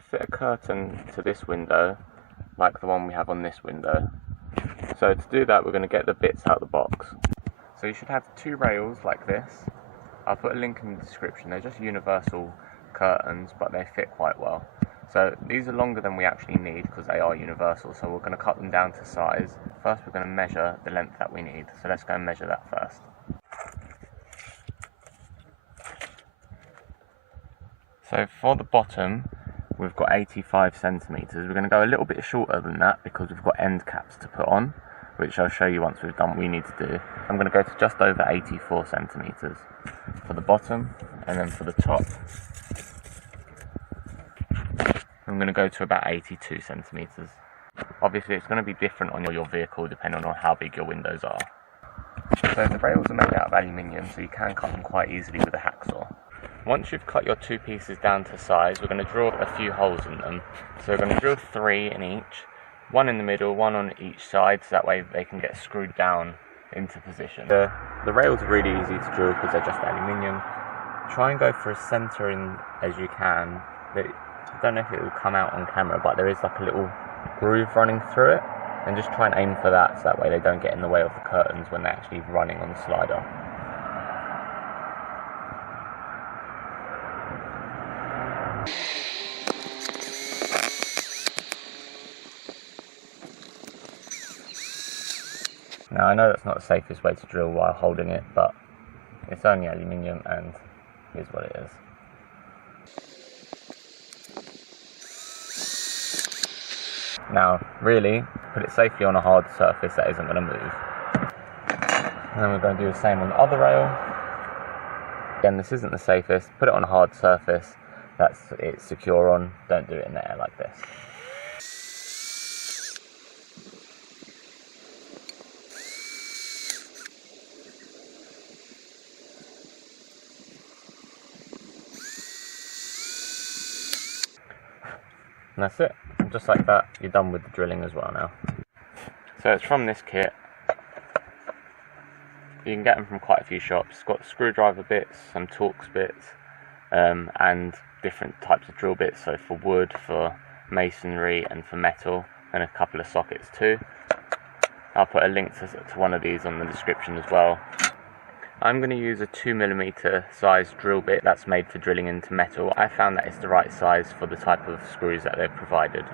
to fit a curtain to this window like the one we have on this window. So to do that, we're going to get the bits out of the box. So you should have two rails like this. I'll put a link in the description. They're just universal curtains, but they fit quite well. So these are longer than we actually need because they are universal, so we're going to cut them down to size. First we're going to measure the length that we need, so let's go and measure that first. So for the bottom, we've got 85 centimetres. We're going to go a little bit shorter than that because we've got end caps to put on, which I'll show you once we've done what we need to do. I'm going to go to just over 84 centimetres for the bottom, and then for the top, I'm going to go to about 82 centimetres. Obviously it's going to be different on your vehicle depending on how big your windows are. So the rails are made out of aluminium, so you can cut them quite easily with a hacksaw. Once you've cut your two pieces down to size, we're going to drill a few holes in them. So we're going to drill 3 in each, one in the middle, one on each side, so that way they can get screwed down into position. The rails are really easy to drill because they're just aluminium. Try and go for as centre in as you can. I don't know if it will come out on camera, but there is like a little groove running through it, and just try and aim for that so that way they don't get in the way of the curtains when they're actually running on the slider. Now I know that's not the safest way to drill while holding it, but it's only aluminium and here's what it is. Now really, put it safely on a hard surface that isn't going to move. And then we're going to do the same on the other rail. Again, this isn't the safest, put it on a hard surface that it's secure on, don't do it in the air like this. And that's it. Just like that, you're done with the drilling as well now. So it's from this kit. You can get them from quite a few shops. It's got screwdriver bits, some Torx bits, and different types of drill bits. So for wood, for masonry, and for metal, and a couple of sockets too. I'll put a link to one of these on the description as well. I'm going to use a 2mm size drill bit that's made for drilling into metal. I found that it's the right size for the type of screws that they've provided.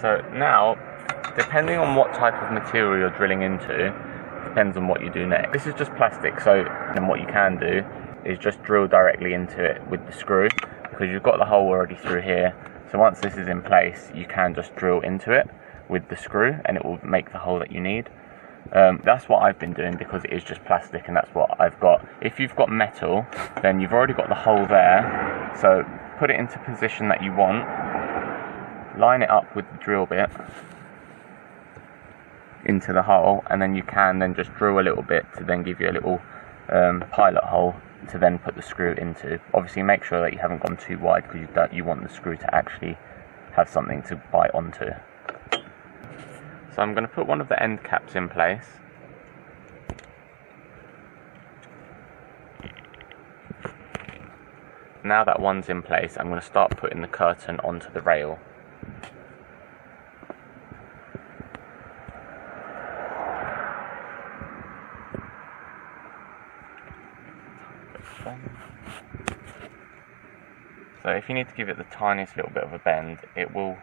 So now, depending on what type of material you're drilling into, depends on what you do next. This is just plastic, so then what you can do is just drill directly into it with the screw, because you've got the hole already through here. So once this is in place, you can just drill into it with the screw and it will make the hole that you need. That's what I've been doing because it is just plastic and that's what I've got. If you've got metal, then you've already got the hole there, so put it into position that you want, line it up with the drill bit into the hole, and then you can then just drill a little bit to then give you a little pilot hole to then put the screw into. Obviously make sure that you haven't gone too wide because you want the screw to actually have something to bite onto. So I'm going to put one of the end caps in place. Now that one's in place, I'm going to start putting the curtain onto the rail. So if you need to give it the tiniest little bit of a bend, it will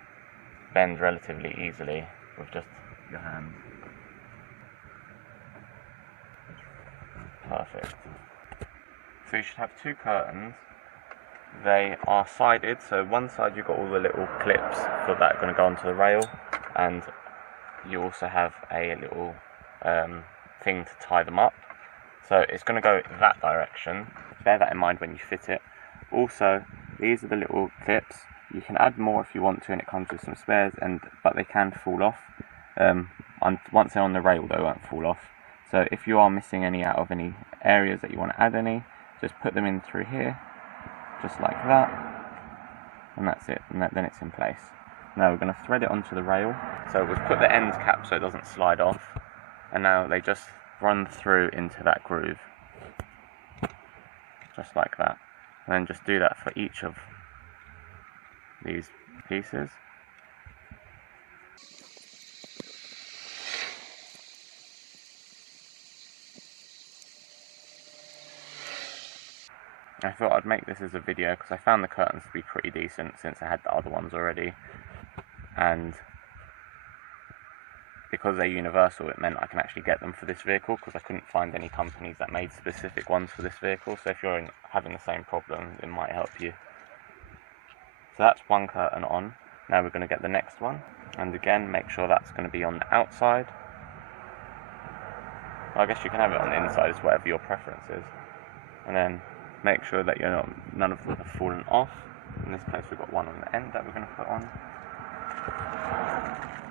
bend relatively easily with just your hand. Perfect. So you should have two curtains. They are sided, so one side you've got all the little clips for that are going to go onto the rail, and you also have a little thing to tie them up. So it's going to go that direction. Bear that in mind when you fit it. Also, these are the little clips. You can add more if you want to, and it comes with some spares, but they can fall off. Once they're on the rail, they won't fall off. So if you are missing any out of any areas that you want to add any, just put them in through here, just like that, and that's it, and then it's in place. Now we're going to thread it onto the rail. So we've put the end cap so it doesn't slide off, and now they just run through into that groove, just like that. and then just do that for each of these pieces. I thought I'd make this as a video because I found the curtains to be pretty decent since I had the other ones already, and because they're universal it meant I can actually get them for this vehicle, because I couldn't find any companies that made specific ones for this vehicle. So if you're having the same problem, it might help you. So that's one curtain on. Now we're going to get the next one, and again make sure that's going to be on the outside. I guess you can have it on the inside, it's whatever your preference is. And then make sure that none of them have fallen off. In this case we've got one on the end that we're going to put on.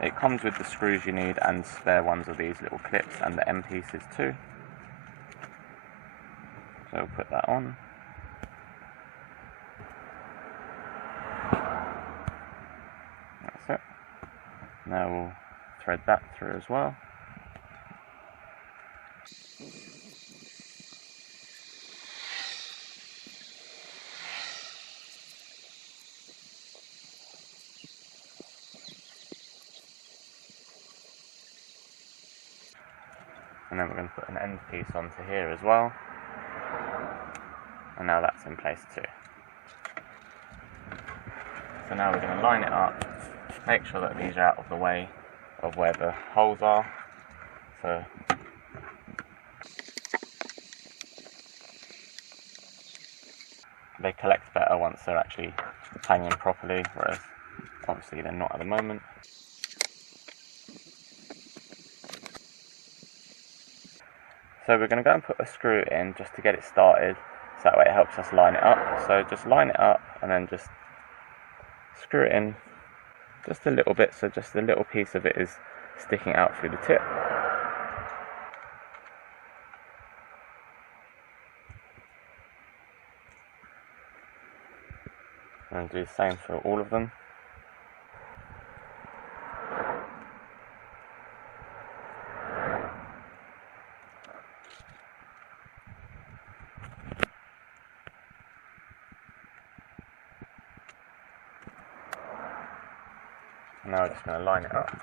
It comes with the screws you need and spare ones of these little clips and the end pieces too. So we'll put that on. That's it. Now we'll thread that through as well. And then we're going to put an end piece onto here as well. And now that's in place too. So now we're going to line it up, make sure that these are out of the way of where the holes are. So they collect better once they're actually hanging properly, whereas obviously they're not at the moment. So we're going to go and put a screw in just to get it started, so that way it helps us line it up. So just line it up and then just screw it in just a little bit, so just a little piece of it is sticking out through the tip. And do the same for all of them. Now we're just going to line it up.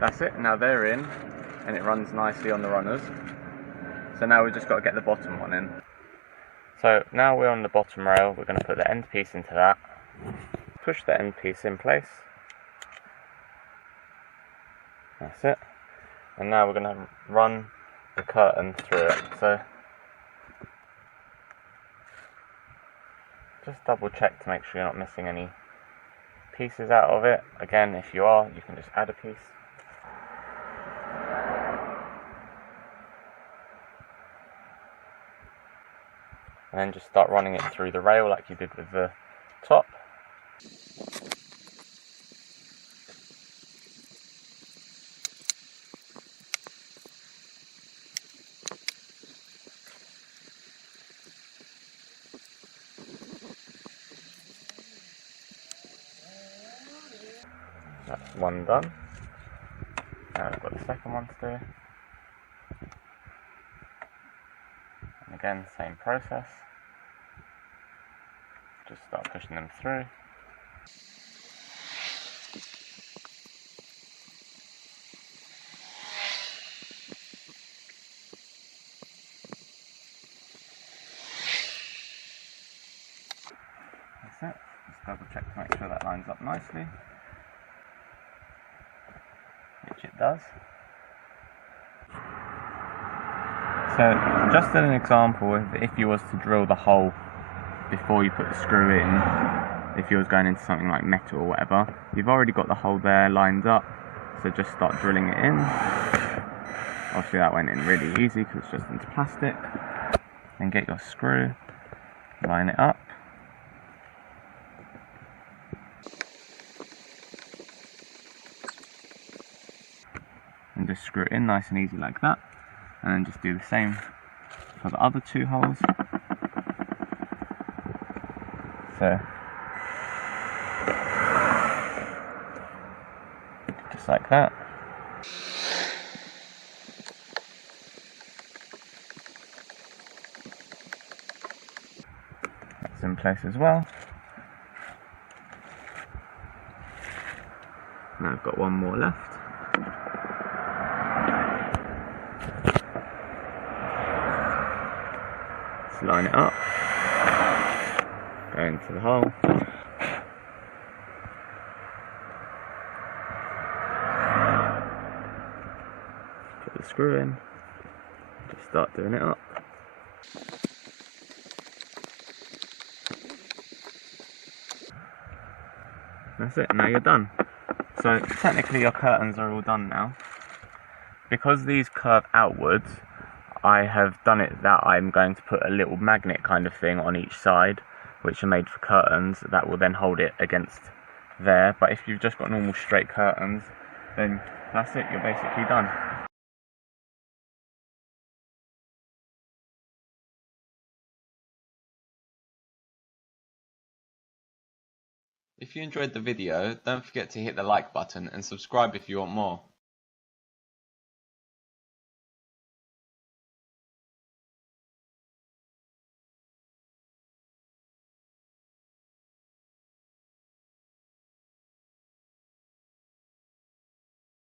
That's it, now they're in, and it runs nicely on the runners. So now we've just got to get the bottom one in. So now we're on the bottom rail, we're going to put the end piece into that, push the end piece in place. That's it. And now we're going to run the curtain through it. So just double check to make sure you're not missing any pieces out of it. Again, if you are, you can just add a piece. And then just start running it through the rail like you did with the top. That's one done. Now we've got the second one to do. And again, same process. Just start pushing them through. lines up nicely, which it does. So just as an example, if you was to drill the hole before you put the screw in, if you was going into something like metal or whatever, you've already got the hole there lined up, so just start drilling it in. Obviously that went in really easy because it's just into plastic. Then get your screw, line it up. And just screw it in nice and easy like that. And then just do the same for the other two holes. So, just like that. That's in place as well. Now I've got one more left. Let's line it up. Go into the hole. Put the screw in. Just start doing it up. That's it, now you're done. So technically your curtains are all done now. Because these curve outwards, I have done it that I'm going to put a little magnet kind of thing on each side, which are made for curtains, that will then hold it against there. But if you've just got normal straight curtains, then that's it, you're basically done. If you enjoyed the video, don't forget to hit the like button and subscribe if you want more.